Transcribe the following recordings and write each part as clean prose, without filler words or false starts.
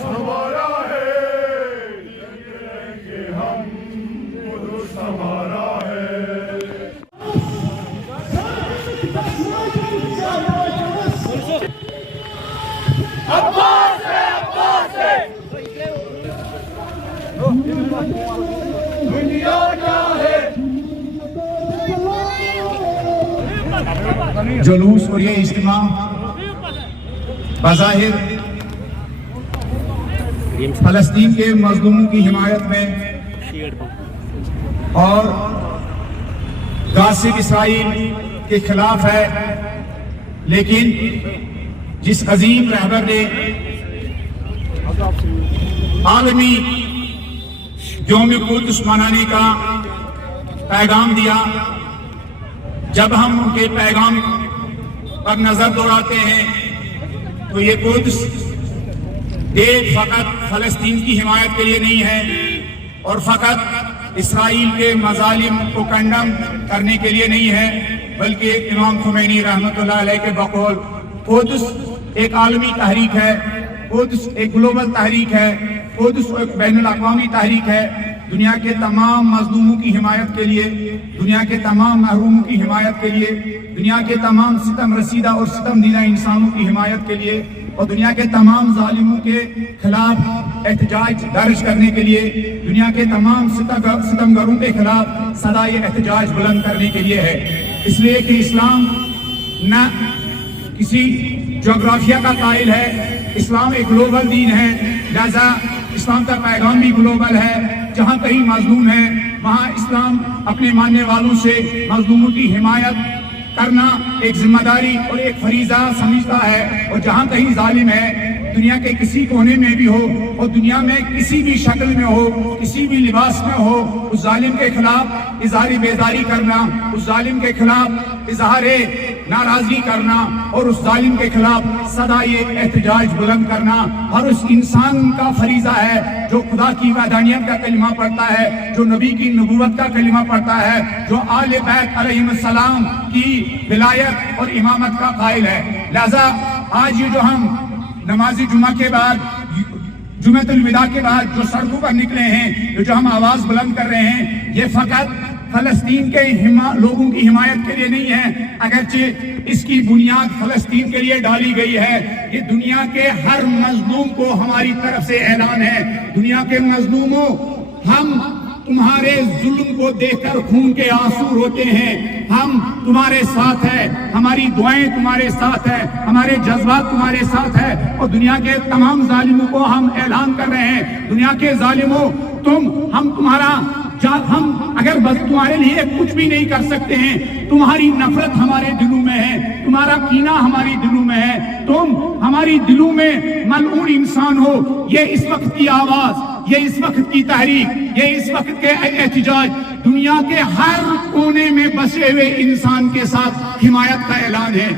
हमारा है, लड़ेंगे हम, कुदस हमारा है। अब्बास है, अब्बास है। दुनिया क्या है? जुलूस और ये इज्तिमा बज़ाहिर फलस्तीन के मजलूमों की हिमायत में और गासिब इसराइल के खिलाफ है, लेकिन जिस अजीम रहबर ने आलमी यौम कुद्स मनाने का पैगाम दिया, जब हम उनके पैगाम पर नजर दौड़ाते हैं तो ये कुद्स एक फकत फलस्तीन की हिमायत के लिए नहीं है और फकत इसराइल के मजालिम को कंडम करने के लिए नहीं है, बल्कि इमाम खुमैनी रहमतुल्लाह अलैह के बकौल कुद्स एक आलमी तहरीक है, कुद्स एक ग्लोबल तहरीक है, कुद्स एक बैनुल अक़वामी तहरीक है। दुनिया के तमाम मजलूमों की हिमायत के लिए, दुनिया के तमाम महरूमों की हिमायत के लिए, दुनिया के तमाम सितम रसीदा और सितम दीदा इंसानों की हिमायत के लिए और दुनिया के तमाम जालिमों के खिलाफ एहतजाज दर्ज करने के लिए, दुनिया के तमाम सितमगरों के खिलाफ सदाए एहतजाज बुलंद करने के लिए है। इसलिए कि इस्लाम न किसी जोग्राफिया का कायल है, इस्लाम एक ग्लोबल दीन है, लिहाजा इस्लाम का पैगाम भी ग्लोबल है। जहाँ कहीं मजलूम है वहाँ इस्लाम अपने मानने वालों से मजलूमों की हिमायत करना एक जिम्मेदारी और एक फरीजा समझता है, और जहाँ कहीं जालिम है दुनिया के किसी कोने में भी हो और दुनिया में किसी भी शक्ल में हो, किसी भी लिबास में हो, उस जालिम के खिलाफ इज़हार बेजारी करना, उस जालिम के खिलाफ इज़हार नाराजगी करना और उस जालिम के खिलाफ सदा ये एहतजाज बुलंद करना हर उस इंसान का फरीजा है जो खुदा की वहदानियत का कलिमा पढ़ता है, जो नबी की नबूवत का कलिमा पढ़ता है, जो आले बैत अलैहिस्सलाम की विलायत और इमामत का कायल है। लिहाजा आज ये जो हम नमाज़ी जुमा के बाद, जुमेतुल विदा के बाद जो सड़कों पर निकले हैं, जो हम आवाज बुलंद कर रहे हैं, ये फकत फलस्तीन के लोगों की हिमायत के लिए नहीं है, अगरचे इसकी बुनियाद फलस्तीन के लिए डाली गई है। ये दुनिया के हर मजलूम को हमारी तरफ से ऐलान है, दुनिया के मजलूमों, हम तुम्हारे जुल्म को देखकर खून के आंसू रोते हैं, हम तुम्हारे साथ हैं, हमारी दुआएं तुम्हारे साथ है, हमारे जज्बात तुम्हारे साथ है। और दुनिया के तमाम जालिमों को हम ऐलान कर रहे हैं, दुनिया के जालिमों, हम अगर बस तुम्हारे लिए कुछ भी नहीं कर सकते हैं, तुम्हारी नफरत हमारे दिलों में है, तुम्हारा कीना हमारी दिलों में है, तुम हमारी दिलों में मलऊन इंसान हो। ये इस वक्त की आवाज, ये इस वक्त की तहरीक, ये इस वक्त के एहतजाज दुनिया के हर कोने में बसे हुए इंसान के साथ हिमायत का ऐलान है।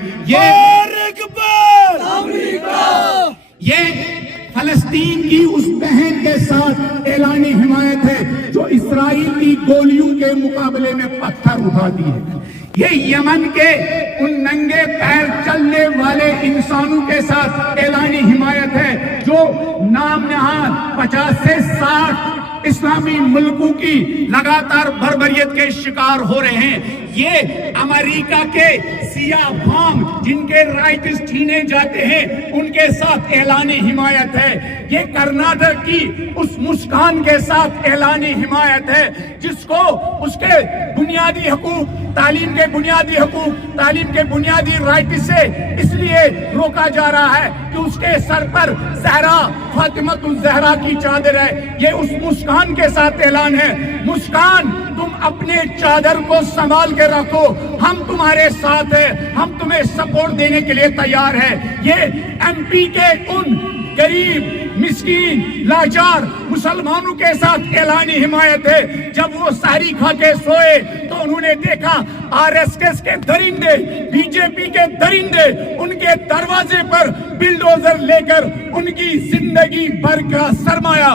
ये फलस्तीन की उस बहन के साथ ऐलानी हिमायत है जो इसराइल की गोलियों के मुकाबले में पत्थर उठाती है। ये यमन के उन नंगे पैर चलने वाले इंसानों के साथ ऐलानी हिमायत है जो नाम नहाद 50 से 60 इस्लामी मुल्कों की लगातार बर्बरियत के शिकार हो रहे हैं। ये अमेरिका के सियाह फाम जिनके राइट्स छीने जाते हैं उनके साथ ऐलानी हिमायत है। ये कर्नाटक की उस मुस्कान के साथ ऐलानी हिमायत है जिसको उसके बुनियादी हकूक, तालीम के बुनियादी हकूक, तालीम के बुनियादी राइट से इसलिए रोका जा रहा है कि उसके सर पर ज़हरा, फातिमतुल ज़हरा की चादर है। ये उस मुस्कान के साथ ऐलान है, मुस्कान तुम अपने चादर को संभाल के रखो, हम तुम्हारे साथ हैं, हम तुम्हें सपोर्ट देने के लिए तैयार हैं। ये एमपी के उन गरीब, मिस्कीन, लाचार मुसलमानों के साथ ऐलानी हिमायत है। जब वो सारी खा के सोए तो उन्होंने देखा आरएसएस के दरिंदे, बीजेपी के दरिंदे उनके दरवाजे पर बिल्डोजर लेकर उनकी जिंदगी भर का सरमाया,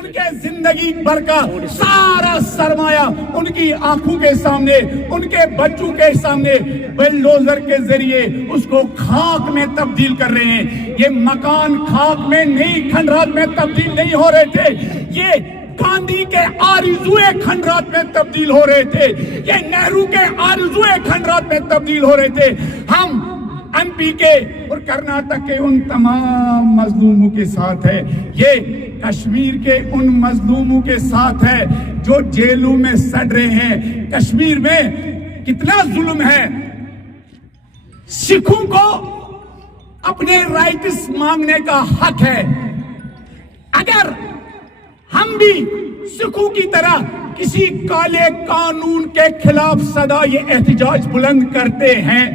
ان کے زندگی بھر کا سارا سرمایہ ان کی آنکھوں کے سامنے، ان کے بچوں کے سامنے بلڈوزر کے ذریعے اس کو خاک میں تبدیل کر رہے ہیں۔ یہ مکان خاک میں نہیں، کھنڈرات میں تبدیل نہیں ہو رہے تھے، یہ گاندھی کے آرزوئے کھنڈرات میں تبدیل ہو رہے تھے، یہ نہرو کے آرزوئے کھنڈرات میں تبدیل ہو رہے تھے۔ ہم ایم پی کے اور کرناٹک کے ان تمام مظلوموں کے ساتھ ہے، یہ کشمیر کے ان مظلوموں کے ساتھ ہے جو جیلوں میں سڑ رہے ہیں۔ کشمیر میں کتنا ظلم ہے، سکھوں کو اپنے رائٹس مانگنے کا حق ہے۔ اگر ہم بھی سکھوں کی طرح کسی کالے قانون کے خلاف صدائے احتجاج بلند کرتے ہیں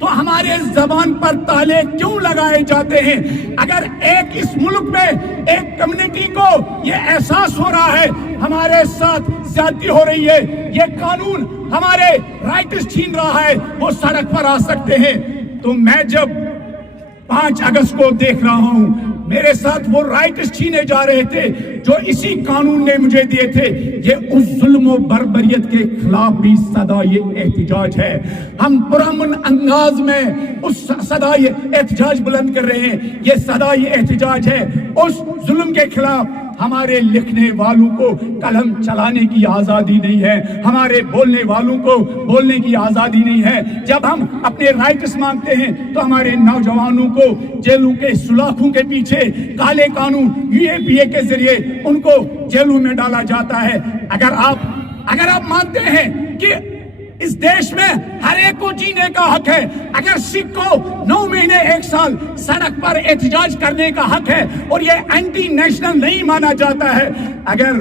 تو ہمارے زبان پر تالے کیوں لگائے جاتے ہیں؟ اگر ایک اس ملک میں ایک کمیونٹی کو یہ احساس ہو رہا ہے ہمارے ساتھ زیادتی ہو رہی ہے، یہ قانون ہمارے رائٹس چھین رہا ہے، وہ سڑک پر آ سکتے ہیں۔ تو میں جب 5 اگست کو دیکھ رہا ہوں، میرے ساتھ وہ رائٹس چھینے جا رہے تھے جو اسی قانون نے مجھے دیے تھے، یہ اس ظلم و بربریت کے خلاف بھی صدائے احتجاج ہے۔ ہم پرامن انداز میں اس صدائے احتجاج بلند کر رہے ہیں، یہ صدائے احتجاج ہے اس ظلم کے خلاف۔ ہمارے لکھنے والوں کو قلم چلانے کی آزادی نہیں ہے، ہمارے بولنے والوں کو بولنے کی آزادی نہیں ہے۔ جب ہم اپنے رائٹس مانگتے ہیں تو ہمارے نوجوانوں کو جیلوں کے سلاخوں کے پیچھے کالے قانون UAPA کے ذریعے ان کو جیلوں میں ڈالا جاتا ہے۔ اگر آپ مانتے ہیں کہ اس دیش میں ہر ایک کو جینے کا حق ہے، اگر سکھ کو 9 مہینے 1 سال سڑک پر احتجاج کرنے کا حق ہے اور یہ اینٹی نیشنل نہیں مانا جاتا ہے، اگر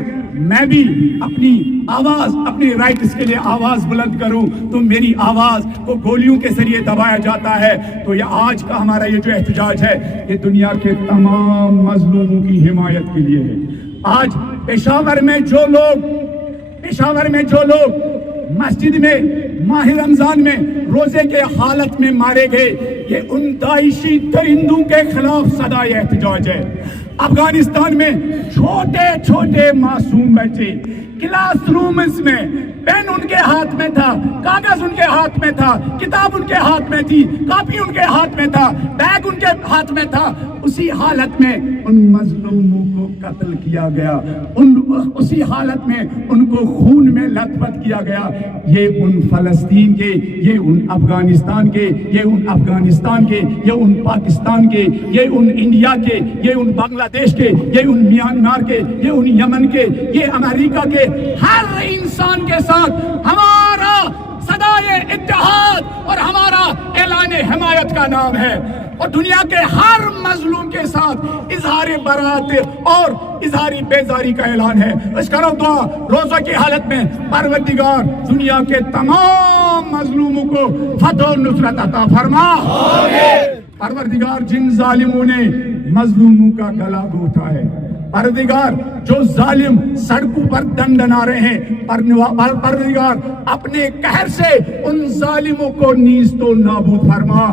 میں بھی اپنی آواز، اپنی رائٹس کے لیے آواز بلند کروں تو میری آواز کو گولیوں کے ذریعے دبایا جاتا ہے، تو یہ آج کا ہمارا یہ جو احتجاج ہے یہ دنیا کے تمام مظلوموں کی حمایت کے لیے ہے۔ آج پشاور میں جو لوگ مسجد میں ماہ رمضان میں روزے کے حالت میں مارے گئے، یہ ان داعشی درندوں کے خلاف صدائے احتجاج ہے۔ افغانستان میں چھوٹے چھوٹے معصوم بچے کلاس رومز میں، پین ان کے ہاتھ میں تھا، کاغذ ان کے ہاتھ میں تھا، کتاب ان کے ہاتھ میں تھی، کاپی ان کے ہاتھ میں تھا، بیگ ان کے ہاتھ میں تھا، اسی حالت میں ان مظلوموں کو قتل کیا گیا، اسی حالت میں ان کو خون میں لت پت کیا گیا۔ یہ ان فلسطین کے، یہ ان افغانستان کے، یہ ان افغانستان کے، یہ ان پاکستان کے، یہ ان انڈیا کے، یہ ان بنگلہ دیش کے، یہ ان میانمار کے، یہ ان یمن کے، یہ امریکہ کے، ہر انسان کے ساتھ ہمارا صدائے اتحاد اور ہمارا اعلان حمایت کا نام ہے، اور دنیا کے ہر مظلوم کے ساتھ اظہار برات اور اظہار بیزاری کا اعلان ہے۔ اس کرو دعا روزہ کی حالت میں پروردگار دنیا کے تمام مظلوموں کو فتح و نصرت عطا فرما۔ پروردگار جن ظالموں نے مظلوموں کا گلا گھونٹا ہے، پروردگار جو ظالم سڑکوں پر دندنا رہے ہیں، پروردگار اپنے قہر سے ان ظالموں کو نیست و نابود فرما۔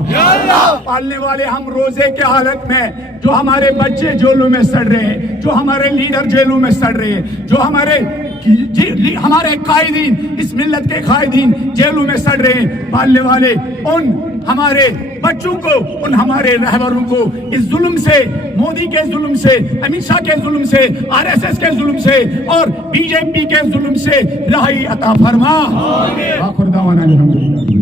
پالنے والے ہم روزے کے حالت میں جو ہمارے بچے جیلوں میں سڑ رہے ہیں، جو ہمارے لیڈر جیلوں میں سڑ رہے ہیں، جو ہمارے قائدین، اس ملت کے قائدین جیلوں میں سڑ رہے ہیں، پالنے والے ان ہمارے بچوں کو، ان ہمارے رہبروں کو اس ظلم سے، مودی کے ظلم سے، امت شاہ کے ظلم سے، RSS کے ظلم سے اور BJP کے ظلم سے رہائی عطا فرما۔ آخر دعوانا الحمدللہ۔